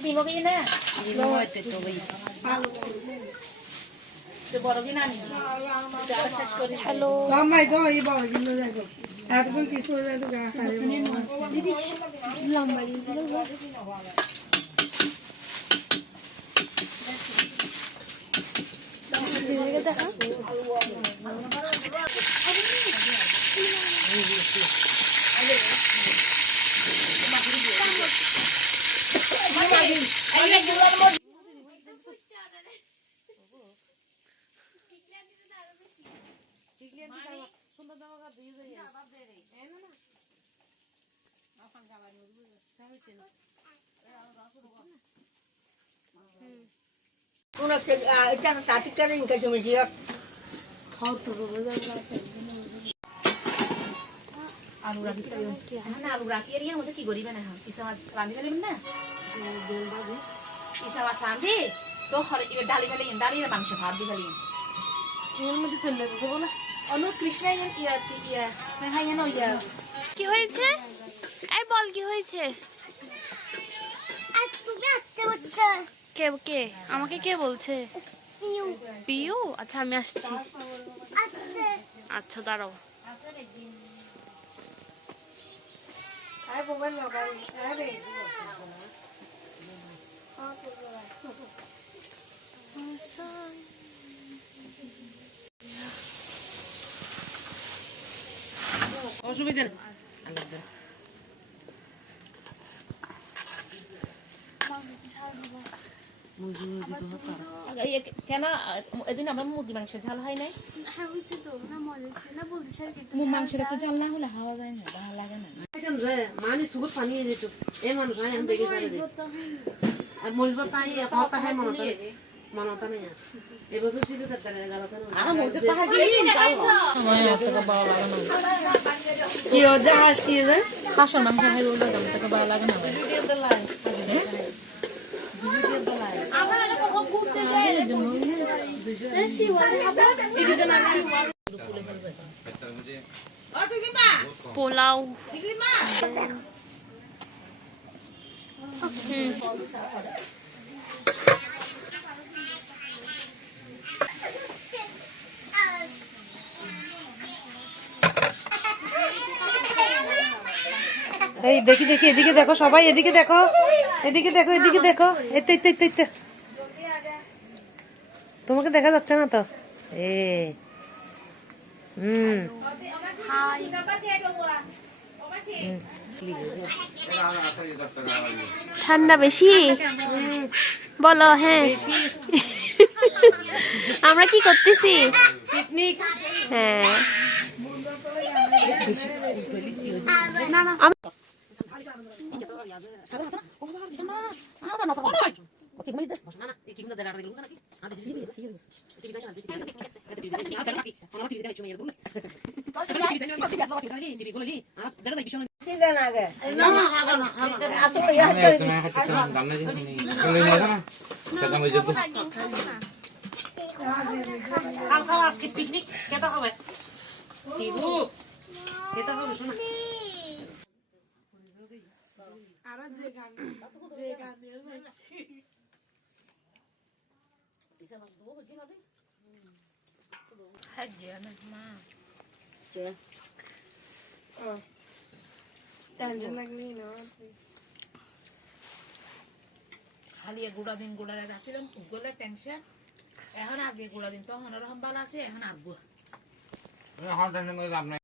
দিব কি না দিব হইতে তো ভাই তো বড় কি না নি চার শেষ করে হ্যালো মাই তো এই বড় কিলো দেখো এতক্ষণ কিছু হয়ে যায় তো গা খায় দিদি লম্বা দিয়েছিল দেখা আলু রাখি না আলু রাখি এর মধ্যে কি করিবে না ইসা মাছ রাঁধি ফেলিম না ইসা মাছ রাঁধি তো ডালি ফেলি ডালি মাংস ভাত দি ফেলি এর মধ্যে চলে যাবে বলে অনু কৃষ্ণ ইয়া স্নেহা ইয়া ইয়া কি হয়েছে এই বল কি হয়েছে কে কে আমাকে কে বলছে পিউ আচ্ছা আমি আসছি আচ্ছা দাঁড়াও আয় মোবাইল না ভাই আরে অসুবিধা নেই কেন এদিন আমার মুরগি মাংসের ঝাল হয় নাই মাংসের একটু ঝাল না হলে হাওয়া যায় না ভালো লাগে না মানে সুগত পানি দিত এই মানুষ হয় আমি বেগে করে দিই আর মরিবা তাই কথা হয় মনতা নেই এবছর শীতে তার গালাতে না আর মজা পাহা দিই কি ও জাহাজ কি রে হাঁসের মাংস হয় বললে দাম থেকে ভালো লাগে না পোলাও এই দেখি দেখি এদিকে দেখো সবাই এদিকে দেখো এদিকে দেখো এদিকে দেখো এই তো তোমাকে দেখা যাচ্ছে না তো ঠান্ডা বেশি বলো হ্যাঁ আমরা কি করতেছি পিকনিক হ্যাঁ আজকে পিকনিক খেতে হবে খেতে হবে শোনা আর যে গান টেনশন লাগনি না খালি গুড়া দিন গুড়া রাখছিলাম গুলা টেনশন এখন আগে গুড়া দিন তখন ওরকম ভালো আছে এখন আসবো